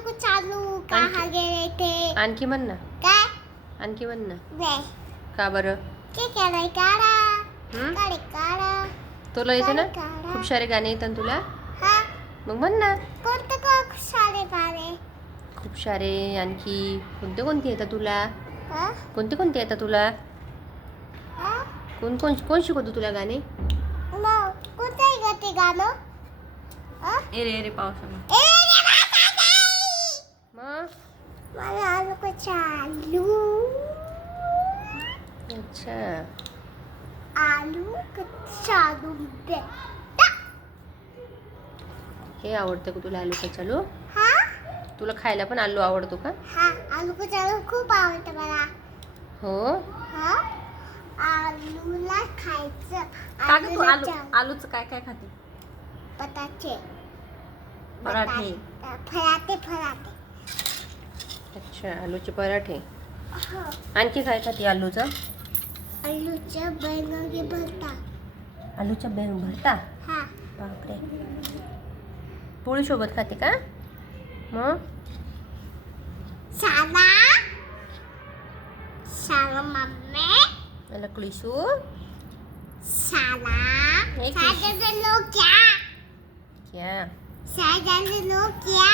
नको चालू का गेले ते आणखी म्हण ना. काय आणखी म्हण ना. नाही का बरं? के केलाय काढा हं? काढे काढा तुला येते ना? काढा. खूप सारे गाणे येतात तुला. हा मग म्हण ना. कोणते का सारे गाणे खूप सारे. आणखी कोणते कोणते येतात तुला? हा कोणते कोणते येतात तुला? हा कोण शिकवतो तुला गाणे? मग कोणते आहे ग ते गाणं हा ए रे पावसाला. ए रे बाबा मग मला नको चालू अच्छा. आलू चालू दे हे आवडतं का तुला आलू कचालू? हा तुला खायला पण आलू आवडतो का? हा आलू चालू खूप आवडतं मला हो. हा आलूला खायचं का ग तू आलूला चालू आलूचं काय काय खाते? पताचे पराठे. फराटे फराटे अच्छा, आलूचे पराठे. हो आणखी काय खाते आलूचं? आलूचं बैंगन भरता आलूचा भरता. हा बापरे. पोळी सोबत खाते का? मग साला साला मम्मी मला क्लिशू. साला एक साला लोग क्या क्या? साला लोग क्या